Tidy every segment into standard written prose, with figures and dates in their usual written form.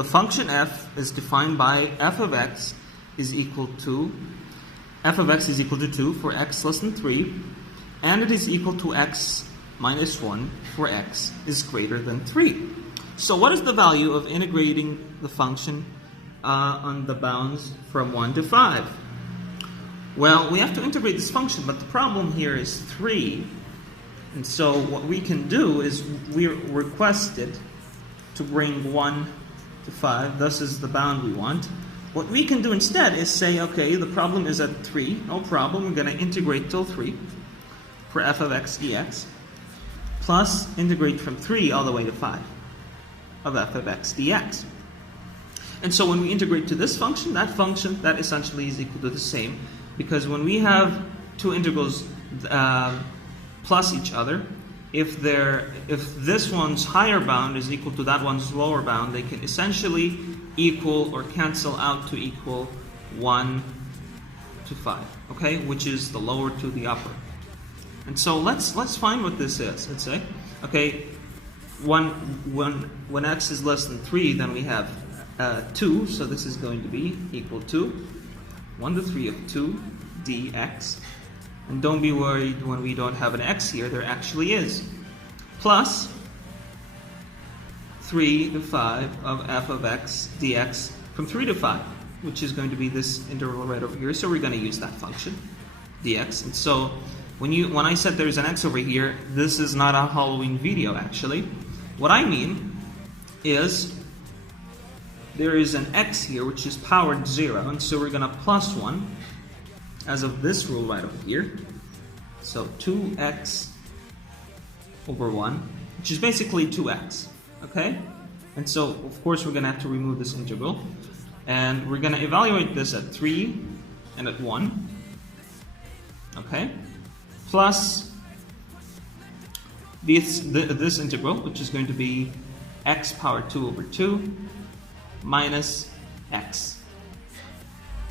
the function f is defined by f of x is equal to 2 for x less than 3, and it is equal to x minus 1 for x is greater than 3. So what is the value of integrating the function on the bounds from 1 to 5? Well, we have to integrate this function, but the problem here is 3. And so what we can do is we request it to bring 1 to 5. Thus is the bound we want. What we can do instead is say, okay, the problem is at 3. No problem. We're going to integrate till 3 for f of x dx, plus integrate from 3 all the way to 5 of f of x dx. And so when we integrate to this function, that essentially is equal to the same, because when we have two integrals plus each other, if this one's higher bound is equal to that one's lower bound, they can essentially equal or cancel out to equal 1 to 5, okay, which is the lower to the upper. And so let's find what this is. Let's say, okay, when x is less than 3, then we have 2, so this is going to be equal to 1 to 3 of 2 dx. And don't be worried when we don't have an x here, there actually is. Plus 3 to 5 of f of x dx from 3 to 5, which is going to be this interval right over here. So we're going to use that function, dx. And so when I said there's an x over here, this is not a Halloween video actually. What I mean is there is an x here which is powered 0, and so we're going to plus 1 as of this rule right over here. So 2x over 1, which is basically 2x, okay? And so of course we're going to have to remove this integral, and we're going to evaluate this at 3 and at 1, okay? Plus this integral, which is going to be x power 2 over 2 minus x.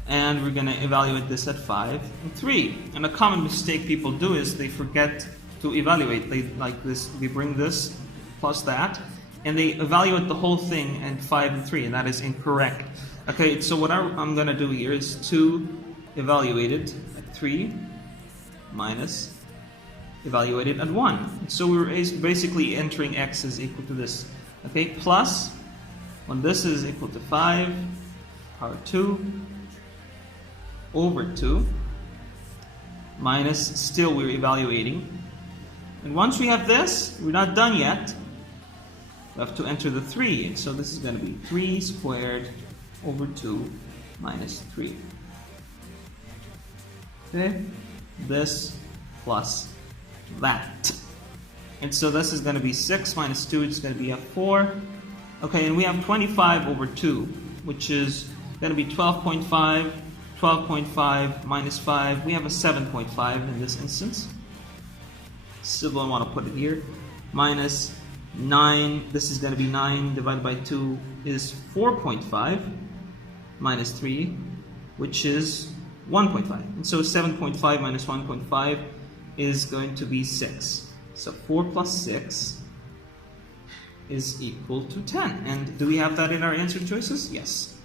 And we're going to evaluate this at 5 and 3. And a common mistake people do is they forget to evaluate. They bring this plus that, and they evaluate the whole thing at 5 and 3, and that is incorrect. Okay, so what I'm going to do here is 2 evaluated at 3 minus evaluated at 1. So we're basically entering x is equal to this. Okay, plus, when this is equal to 5, power 2 over 2, minus, still we're evaluating. And once we have this, we're not done yet. We have to enter the 3. And so this is going to be 3 squared over 2 minus 3. Okay, this plus that. And so this is going to be 6 minus 2, it's going to be a 4. Okay, and we have 25 over 2, which is going to be 12.5. 12.5 minus 5, we have a 7.5 in this instance. Still don't want to put it here. Minus 9, this is going to be 9 divided by 2 is 4.5 minus 3, which is 1.5. And so 7.5 minus 1.5 is going to be 6. So 4 plus 6 is equal to 10. And do we have that in our answer choices? Yes.